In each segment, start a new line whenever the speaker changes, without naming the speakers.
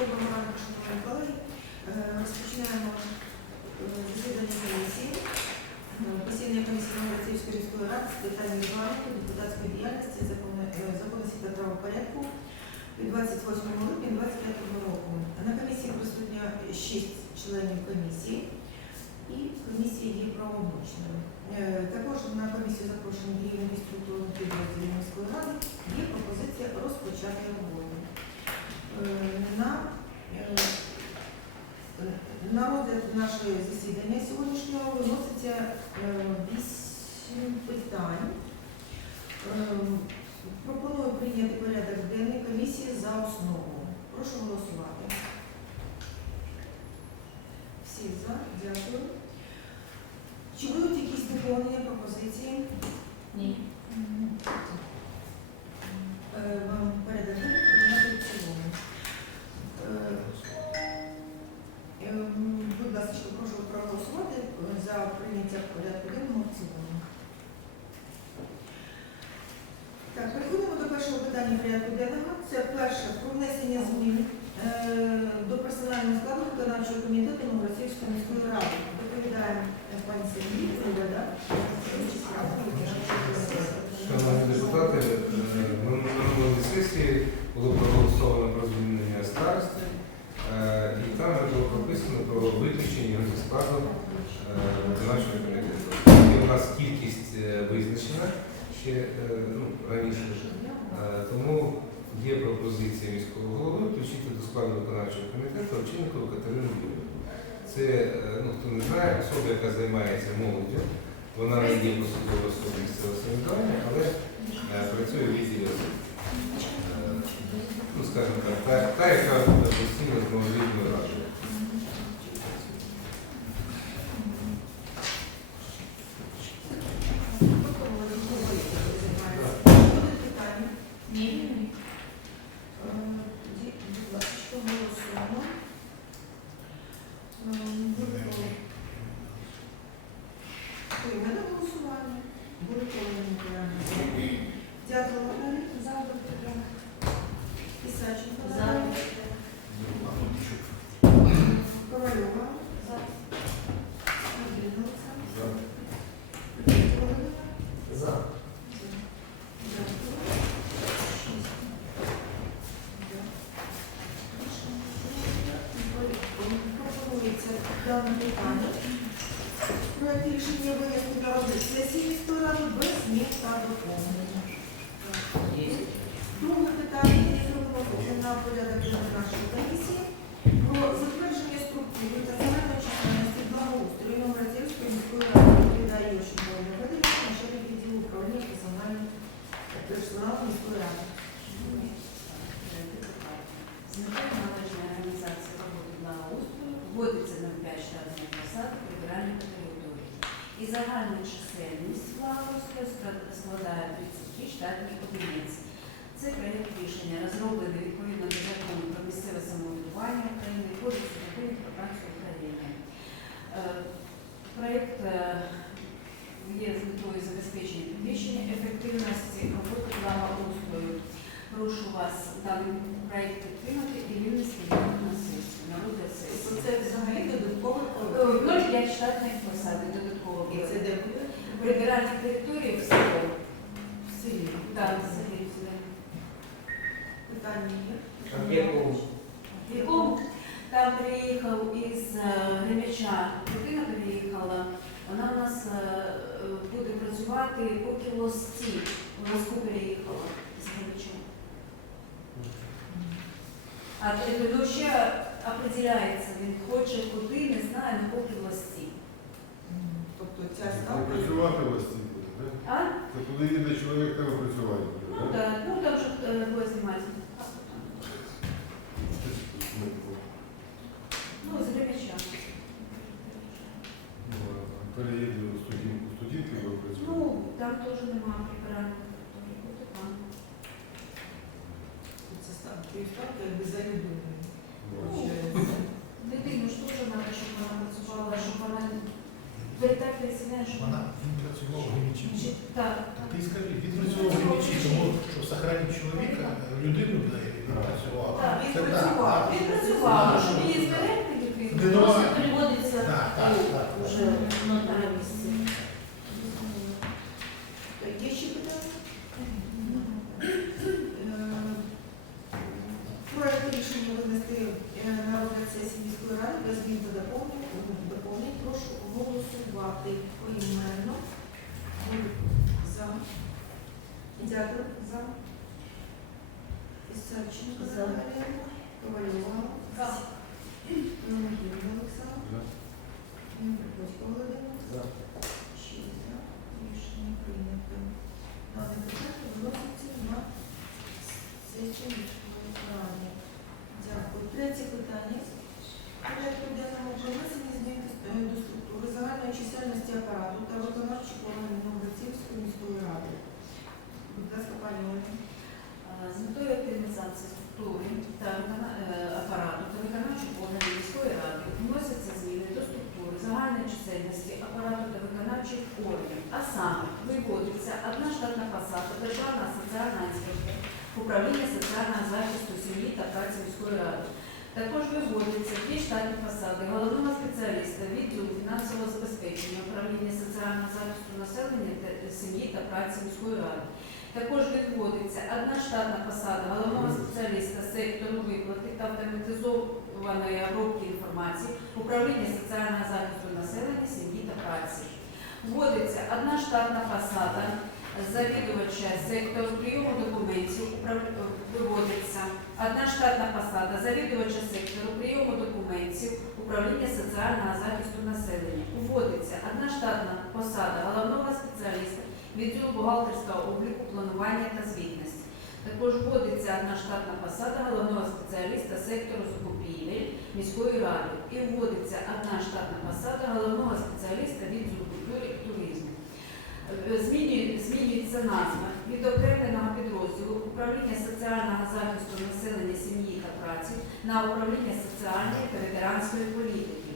Доброго ранку, шановні колеги. Е, Розпочинаємо е, засідання комісії. Е, Постійної комісії Новограцівської міської ради з питань регламенту, депутатської діяльності, е, законності та правопорядку від 28 липня 2025 року. На комісії присутня 6 членів комісії і комісія є правомочною. Е, Також на комісію запрошені керівники структурних підрозділів міської ради. Є пропозиція розпочати роботу. Е, На, е, на розгляд нашого засідання сьогоднішнього виноситься е, вісім питань. Пропоную прийняти порядок денний комісії за основу. Прошу голосувати. Всі за, дякую. Чи будуть якісь доповнення пропозиції?
Ні.
Е, Вам порядок денний прийняти в цілому. Е, ем, Будь ласка, прошу проголосувати за прийняття порядку денного в цілому. Так, переходимо до першого питання порядку денного. Це перше про внесення змін е, до персонального складу виконавчого комітету Новосільської міської ради. Доповідає е, пані Сергій Привода.
Шановні депутати, е, на минулій сесії було проголосовано про звільнення старости, е, і там було прописано про виключення його зі складу е, виконавчого комітету. І у нас кількість е, визначена ще е, ну, раніше, тому є пропозиція міського голови включити до складу виконавчого комітету Овчинникову Катерину Юрію. Це, ну хто не знає, особа, яка займається молоддю. Вона не є посадовою особою місцевого самоврядування, але працює в відділі освіти. Ну, скажімо так, та, яка постійно з молодими радою.
Будуть питання?
Ні.
Е, тоді, будь ласка, голосуємо. Ем, буде коли- Поіменне голосування. Буде коли Дякую, Олена. За Петряк. Ісаченко.
За.
Ковальова. За. Андрій Олександр.
За.
Володимир.
За.
Дякую. Шість. Пропонується дане питання. Проект рішення винести на розгляд сесії міської ради без змін та доповнень. Друге питання є виноситься на порядок денний нашої комісії про затвердження структури та загальної чисельності благоустрою Новоразівської міської ради відповідає Йошенко Ольга Вадимівна, начальник відділу управління персональним персоналом міської ради.
З метою належної організації роботи благоустрою вводиться на 5 штатних посад прибиральних територій. І загальна чисельність благоустрою склад- складає 33 штатні одиниці. Це проєкт рішення розроблений відповідно до закону про місцеве самоврядування України, Кодексу законів про працю України. Е, Проєкт е, є з метою забезпечення підвищення ефективності роботи благоустрою. Прошу вас даний проєкт підтримати і винести його на сесію. На розгляд
Тобто
сесії.
Це взагалі додатково
Е, 0,5 штатних посади додатково.
І це де буде?
Прибиральні території в село.
В селі.
Так, селі.
Питання є?
В якому?
В якому там приїхав із е, Гремяча, дитина приїхала, вона у нас е, е, буде працювати по кілості. У нас переїхала з Гремяча. А ще определяється, він хоче куди, не знає, на по кілості.
Тобто ця ставка
працювати у
А?
Це куди їде чоловік, там працювати
Ну
да?
так, ну там же е, буде зніматися. Ну, з Гремяча.
Ну, а Переїде у студентку, студентки буде працювати.
Ну, там теж немає. Буде там.
це ставка, півставка якби за людиною.
Ну,
Получається.
Дитину ж теж треба, щоб вона працювала, щоб вона так переселяє, щоб
Вона він працював в Гремічі.
Чи- Так.
Ти скажи, він працював в Гремічі, тому щоб сохранити чоловіка, людину, да, і працював.
Так.
Він
працював. Він працював, що він є директор,
Не до вас.
Переводиться
Так, так, так.
вже на друге місце.
Так, Є ще питання? Е, Проект рішення винести е, на розгляд сесії міської ради без змін та доповнень. Доповнень. Прошу голосувати поіменно. За. Дякую. За. Ісаченко
За.
Наталія. Ковальова.
За.
Юрій Олександр. Приходько Володимир.
За.
Шість за. Рішення прийнято. Дане питання виноситься на сесію міської ради. Дякую. Третє питання. Порядку денному про внесення змін до ст- до структури загальної чисельності апарату та виконавчих органів Новгородцівської міської ради. Будь ласка, пані Ольга.
Е, З метою оптимізації структури та викона- е, апарату та виконавчих органів міської ради вносяться зміни до структури загальної чисельності апарату та виконавчих органів, а саме виводиться одна штатна посада Державна соціальна інспекція управління соціального захисту сім'ї та праці міської ради. Також виводяться дві штатні посади головного спеціаліста відділу фінансового забезпечення управління соціального захисту населення та сім'ї та праці міської ради. Також відводиться одна штатна посада головного спеціаліста сектору виплати та автоматизованої обробки інформації управління соціального захисту населення, сім'ї та праці. Вводиться одна штатна посада завідувача сектору прийому документів, виводиться одна штатна посада завідувача сектору прийому документів управління соціального захисту населення. Вводиться одна штатна посада головного спеціаліста відділу бухгалтерського обліку, планування та звітності. Також вводиться одна штатна посада головного спеціаліста сектору закупівель міської ради і вводиться одна штатна посада головного спеціаліста відділу культури і туризму. Е, Змінюється назва від окремого підрозділу управління соціального захисту населення сім'ї та праці на управління соціальної та ветеранської політики.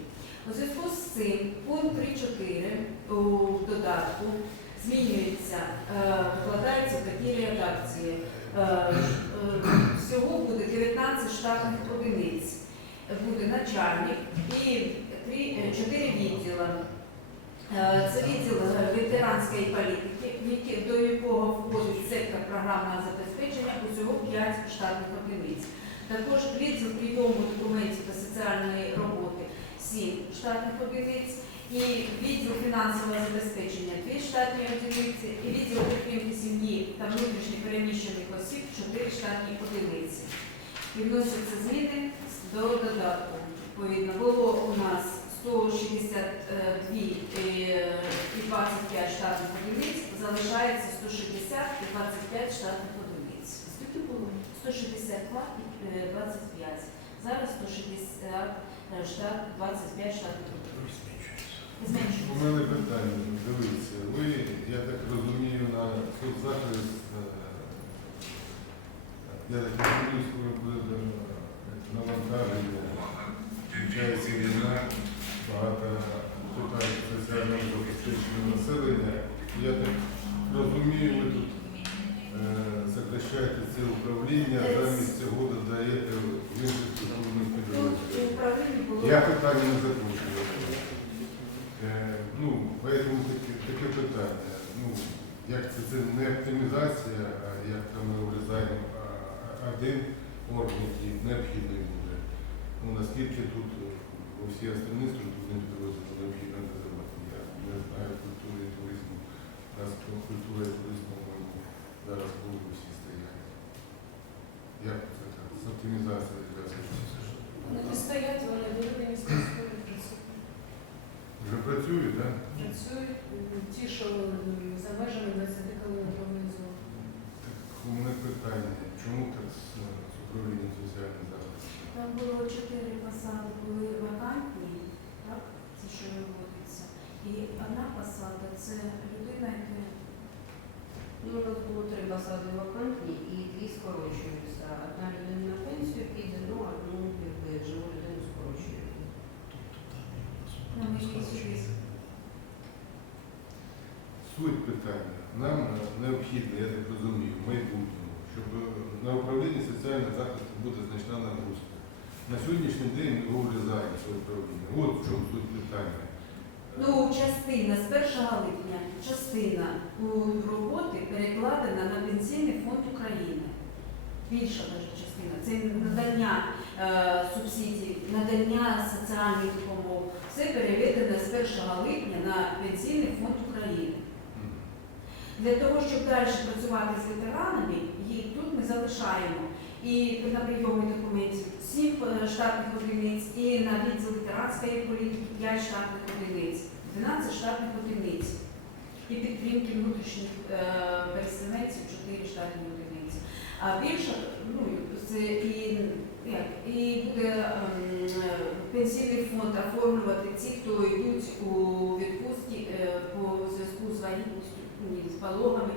У зв'язку з цим пункт 3.4 у додатку змінюється, е, вкладається в такі редакції. Е, е, Всього буде 19 штатних одиниць. Буде начальник і 4 відділа. Е, Це відділ е, ветеранської політики, до якого входить сектор програмного забезпечення, усього 5 штатних одиниць. Також відділ прийому документів та соціальної роботи 7 штатних одиниць. І відділ фінансового забезпечення 2 штатні одиниці, і відділ підтримки сім'ї та внутрішньо переміщених осіб 4 штатні одиниці. І вносяться зміни до додатку. Відповідно, було у нас 162 е, і 25 штатних одиниць, залишається 160 і 25 штатних одиниць.
Скільки було?
162 і е, 25. Зараз 160 е, штат, 25 штатних одиниць.
У мене питання. Дивіться, ви, я так розумію, на соцзахист, е, я так розумію, скоро буде е, навантаження, включається війна, багато питань соціального забезпечення населення. Я так розумію, ви тут е, сокращаєте це управління, замість цього додаєте в інших структурних підрозділів. Я питання не закручую. Е, ну, поэтому таке, таке питання. Ну, як це, це не оптимізація, а як там ми врізаємо один орган, який необхідний буде. Ну, наскільки тут у всі остальні структурні підрозділи необхідно називати, Я не знаю культури туризму. У нас культура і туризм, по-моєму, зараз були всі стоять. Як це так? З оптимізацією зв'язується?
Вони не стоять, вони доведені з міської працюють.
Вже працюють, так?
Працюють м, ті, що м, за межами 20 кілометрової зони.
Так у мене питання, чому так з, з управлінням соціального захисту?
Там було чотири посади, були вакантні, так, це що виводиться. І одна посада це людина, яка
Ну, у нас було три посади вакантні і дві скорочуються. Одна людина на пенсію піде, ну одну якби живу людину скорочує.
ну, ми її сюди.
Суть питання. Нам е, необхідно, я так розумію, в майбутньому, щоб на управлінні соціального захисту буде значна нагрузка. день ми вирізаємо це управління. От в чому суть питання.
Ну, частина з 1 липня, частина у роботи перекладена на Пенсійний фонд України. Більша даже частина. Це надання е, субсидій, надання соціальних допомог. Все переведено з 1 липня на Пенсійний фонд України. Для того, щоб далі працювати з ветеранами, їх тут ми залишаємо і на прийомі документів 7 штатних одиниць, і на відділ ветеранської політики 5 штатних одиниць, 12 штатних одиниць. І підтримки внутрішніх е, переселенців 4 штатні одиниці. А більше, ну, це і, як, і буде ем, пенсійний фонд оформлювати ті, хто йдуть у відпустки е, по зв'язку з вагітністю, ні, з пологами,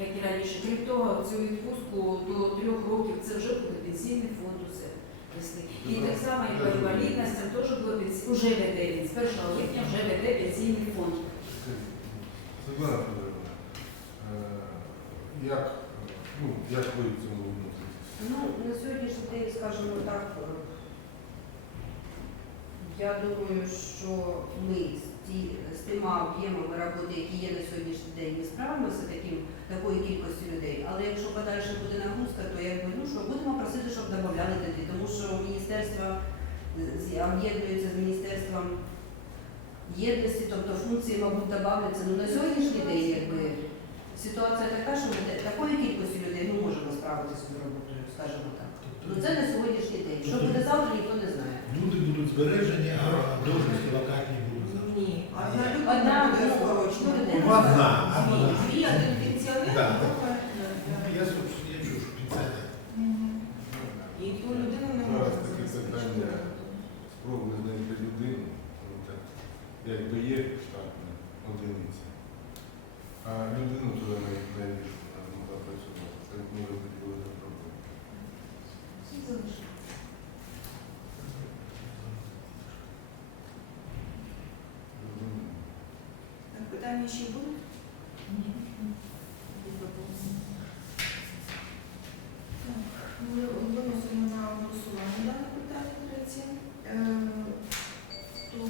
як і раніше. Крім того, цю відпустку до трьох років це вже буде пенсійний фонд усе. І так само, і по інвалідностям теж буде уже веде він. З 1 липня вже веде пенсійний фонд.
Е, як, ну, як ви в цьому відноситесь?
Ну, на сьогоднішній день, скажімо так, е, я думаю, що ми з, ті, з тими об'ємами роботи, які є на сьогоднішній день, ми справимося таким, такою кількістю людей. Але якщо подальше буде нагрузка, то якби ну що будемо просити, щоб додавали тоді, тому що міністерство об'єднується з міністерством єдності, тобто функції, мабуть, додавляться. Ну на сьогоднішній день, якби ситуація така, що ми такої кількості людей ми можемо справитися з роботою, скажімо так. Ну це на сьогоднішній день. Що буде завтра, ніхто не знає.
Люди будуть збережені, а должності вакантні будуть завтра.
Ні, одна
Одна,
людина буде скорочена.
Одна,
Ні,
одна.
Дві, один пенсіонер,
Да.
друга.
Я, собственно, я чую, що пенсіонер.
Мгм. І ту людину не
Зараз
можна
таке
забезпечити.
питання спробуй знайти людину, ну, так, якби є штатна одиниця, а людину туди не знайдеш, вона могла працювати. Це може бути велика проблема.
Всі залишили.
Розумію.
Так, питання ще будуть? Так, Ми виносимо на голосування дане питання третє. Е, Хто?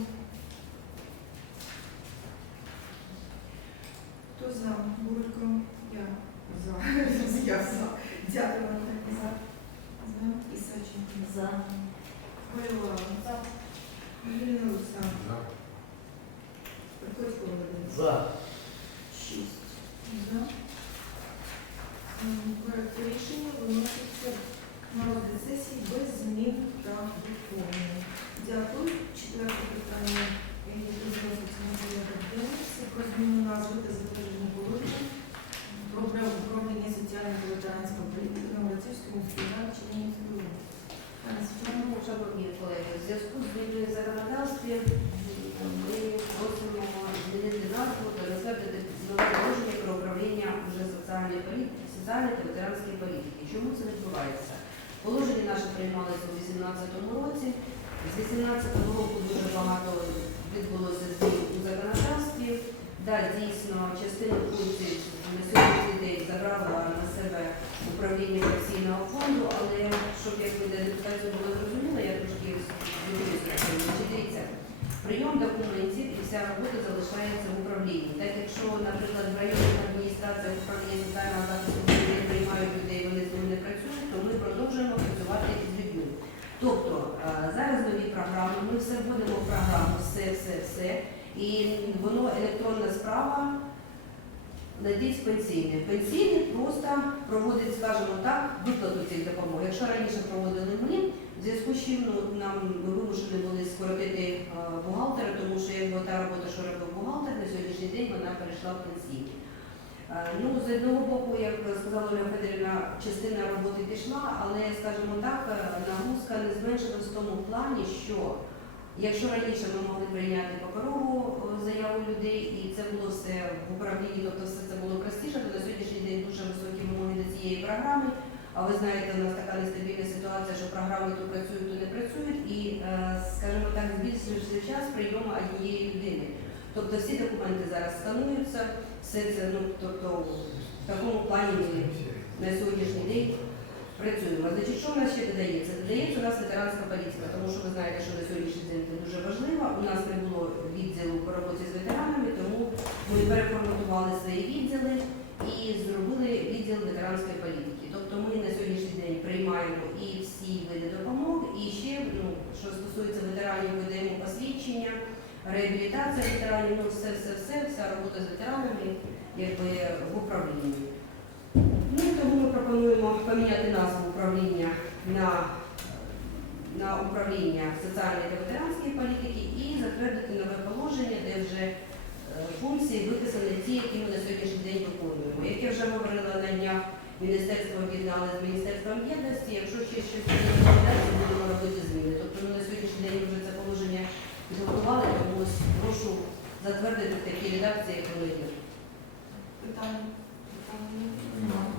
Хто за? Булько? Я. За. Я за. Дякую, Наталя. За. За. Ісаченко.
За.
Голювала. За. Ірина Олександровна.
За.
Приходько Володимир.
За.
Шість. За. М, Проект рішення виноситься на розгляд сесії без змін та доповнень. Дякую. Четверте питання, яке виноситься на порядок денний, це про зміну назви та затвердження положення про управління соціальної та ветеранської політики на Врацівському міській раді Чернігівської області. Пані Світлана,
Ну, шановні колеги, в зв'язку з зміною в законодавстві ми просимо змінити назву та затвердити нове положення про управління вже соціальної політики, соціальної та ветеранської політики. Чому це відбувається? Положення наше приймалося у 2018 році. З 2018 року дуже багато відбулося змін у законодавстві. Да, дійсно, частину функцій на сьогоднішній день забрала на себе управління пенсійного фонду, але щоб як для депутатів було зрозуміло, я трошки. Дивіться, прийом документів і вся робота залишається в управлінні. Так якщо, наприклад, в районних адміністраціях управління соціального захисту не приймають людей, вони з ними не працюють, то ми продовжуємо працювати з людьми. Тобто е, зараз нові програми, ми все вводимо в програму, все, все, все. І воно електронна справа надіть пенсійний. Пенсійний просто проводить, скажімо так, виплату цих допомог. Якщо раніше проводили ми, в зв'язку з чим ну, нам ми вимушені були скоротити е, бухгалтера, тому що якби та робота, що робив бухгалтер, на сьогоднішній день вона перейшла в пенсійний. Е, Ну, з одного боку, як сказала Ольга Федорівна, частина роботи пішла, але, скажімо так, е, нагрузка не зменшилась в тому плані, що якщо раніше ми могли прийняти паперову е, заяву людей, і це було все в управлінні, тобто все це було простіше, то на сьогоднішній день дуже високі вимоги до цієї програми. А ви знаєте, у нас така нестабільна ситуація, що програми то працюють, то не працюють, і, скажімо так, збільшився час прийому однієї людини. Тобто всі документи зараз скануються, все це, ну, тобто в такому плані ми на сьогоднішній день Працюємо. Значить, що в нас ще додається? Додається у нас ветеранська політика, тому що ви знаєте, що на сьогоднішній день це дуже важливо. У нас не було відділу по роботі з ветеранами, тому ми переформатували свої відділи і зробили відділ ветеранської політики. Тобто ми на сьогоднішній день приймаємо і всі види допомог, і ще, ну, що стосується ветеранів, видаємо посвідчення, реабілітація ветеранів, ну все, все, все, вся робота з ветеранами якби в управлінні. Ну, тому ми пропонуємо поміняти назву управління на, на управління соціальної та ветеранської політики і затвердити нове положення, де вже е, функції виписані ті, які ми на сьогоднішній день виконуємо. Як я вже говорила на днях, міністерство об'єднали з міністерством єдності. Якщо ще щось не відповідається, будемо робити зміни. Тобто ми на сьогоднішній день вже це положення тому ось прошу затвердити такі редакції, коли є.
Питання? Питання? Немає.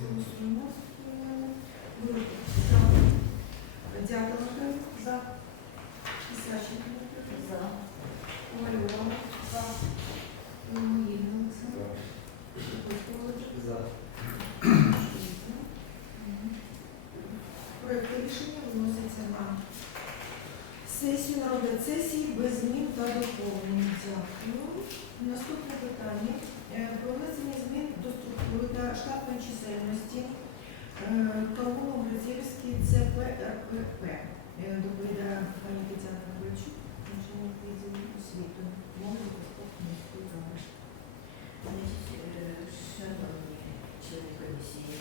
Голосуємо. Бурбак за. Дякувати. За. Ісаченко.
За.
Ковальова. За. Могильна Олександр. Петрович.
За.
Проект рішення виноситься на сесію на розгляд сесії без змін та доповнень. Дякую. Наступне питання. Е, Про внесення змін до структури та штатної чисельності е, торгово Грицівський ЦП Е, Доповідає пані Тетяна Ковальчук, начальник відділу освіти. Мови та спорту міської ради.
Е, шановні члени комісії,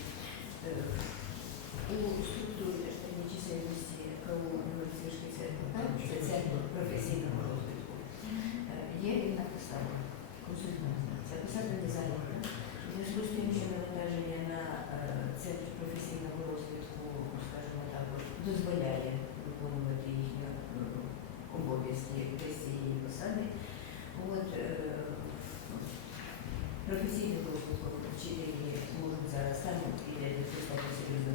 е, у структурі штатній чисельності КО Новоцвіжки соціально-професійного розвитку е, є консультантна. Це посада дизайнера. У зв'язку з тим, що навантаження на е, центр професійного розвитку, скажімо так, дозволяє виконувати їхні е, обов'язки без цієї посади. От, професійний розвиток вчителі можуть зараз там і достатньо серйозна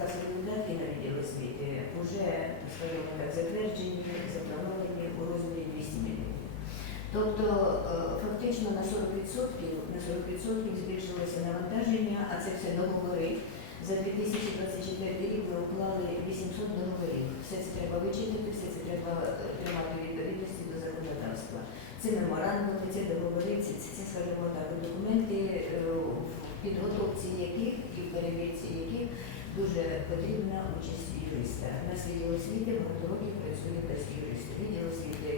касові видатки на відділ вже, скажімо так, затверджені, заплановані у розмірі 200 мільйонів. Тобто е, фактично на 40%, на 40% збільшилося навантаження, а це все договори. За 2024 рік ми уклали 800 договорів. Все це треба вичитати, все це треба е, тримати відповідності до законодавства. Це меморандуми, це договори, це, це скажімо так, документи, е, в підготовці яких і в перевірці яких дуже потрібна участь юриста. У нас відділ освіти багато років працює без юриста. Відділ освіти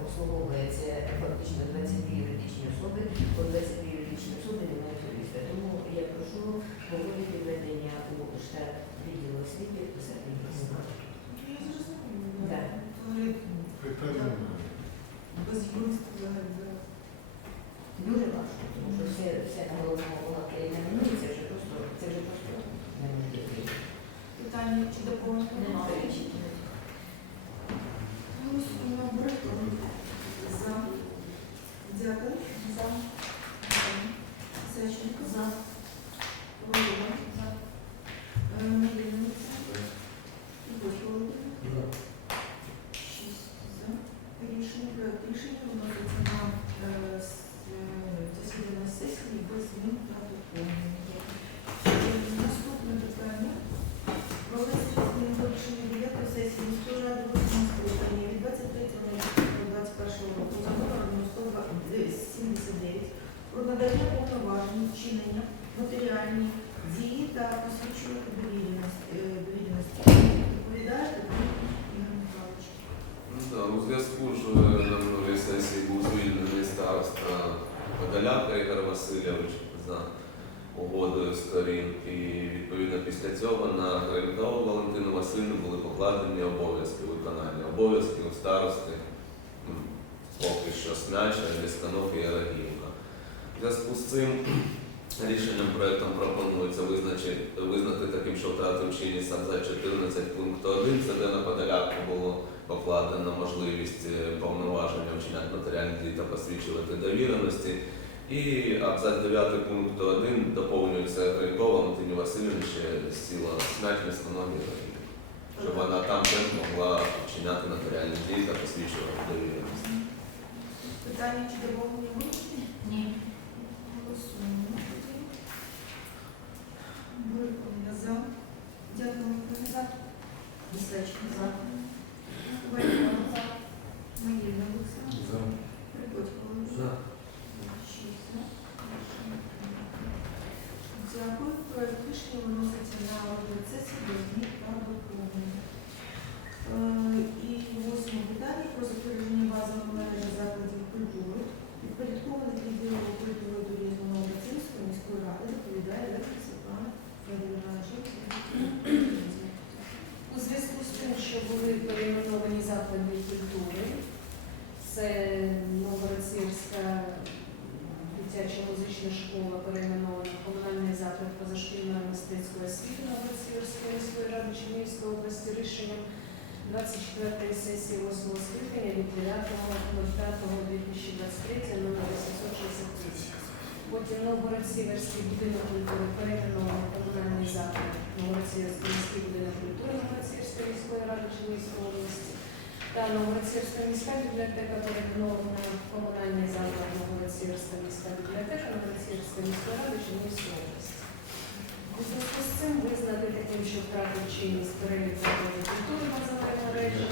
обслуговується фактично 22 юридичні особи, по 22 юридичні особи не мають юриста. Тому я прошу поводити введення у штат відділу освіти посади юриста.
Я зрозуміла.
Так.
Взагалі,
Питання немає.
Без юриста взагалі. да.
Дуже важко, тому що все, все на головного була країна минулі, це вже просто, це вже просто неможливо.
Питання чи доповнення?
Немає.
Голосуємо Брикова. За. Дякую. За. Сеченко. За. Володимир. За. Мельниця. Любов Володимир. Шість за. Рішення, проект рішення виноситься на е, с- е, засідання сесії без змін та доповнень. Е, Наступне питання. Про внесення змін до рішення 9 сесії міської ради 8 скликання від 23.01.21 року закону номер 179 надання повноважень вчинення матеріальні дії та е, довіреності. Михайлович.
Ну у зв'язку ж е, на минулій сесії був звільнений староста Подоляка Ігор Васильович за угодою сторін. І відповідно після цього на Гринкову Валентину Васильівну були покладені обов'язки виконання обов'язків старости поки що Смяча, Лістанов і Ярагівка. Зв'язку з цим рішенням проектом пропонується визнати таким, що втратив чинність абзац 14 пункту 1, це де на Подоляку було покладено можливість е, повноваження вчиняти матеріальні дії та посвідчувати довіреності. І абзац 9 пункту 1 доповнюється Гринько Валентині Васильівні ще з сіла смерть встановлення, щоб вона там теж могла вчиняти матеріальні дії та посвідчувати довіреності.
Питання чи доповнення будуть?
Ні.
Голосуємо. тоді. Буркова за. Дякую. За. Місечко за. Валерія за. Могильна Олександр.
За.
Приходько
За.
Шість за. Дякую. Проект рішення виноситься на розгляд сесії без змін та доповнень. Е, І восьме питання про затвердження базового мережі закладів культури, підпорядкованих відділом культури туризму Новоцинської міської ради доповідає ректор Світлана Федорівна Жінка.
У зв'язку з тим, що були перейменовані заклади культури, це Новоросійська дитяча музична школа перейменована в комунальний заклад позашкільної мистецької освіти Новоросійської міської ради Чернігівської області рішенням 24 сесії 8 скликання від 9.05.2023 номер 868. Потім Новгород-Сіверський будинок культури перейменований в комунальний заклад Новгород-Сіверський міський будинок культури Новгород-Сіверської міської ради Чернігівської області та Новгород-Сіверська міська бібліотека перейменована в комунальний заклад Новгород-Сіверська міська бібліотека Міської ради Чернігівської області. У зв'язку з цим визнати таким, що втратив чинність перелік закладів культури на земельній мережі,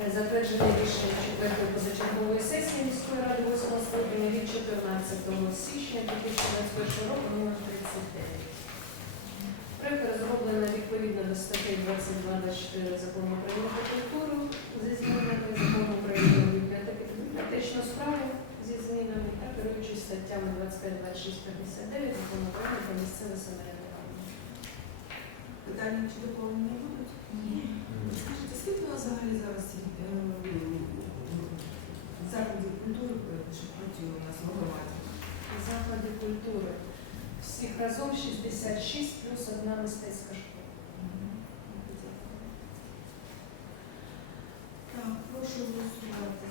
Е, затверджене рішення 4 позачергової сесії міської ради 8 скликання від 14 січня 2021 року номер 39. Проект розроблено відповідно до статей 22-24 закону України про культуру зі змінами закону України бібліотечну справу зі змінами та керуючись статтями 25, 26, 59 закону України про місцеве самоврядування.
Питання чи доповнення будуть?
Ні.
Скажіть, скільки у нас взагалі зараз е, закладів культури чи працює у нас в громаді?
Заклади культури. Всіх разом 66 плюс одна мистецька школа. Прошу голосувати.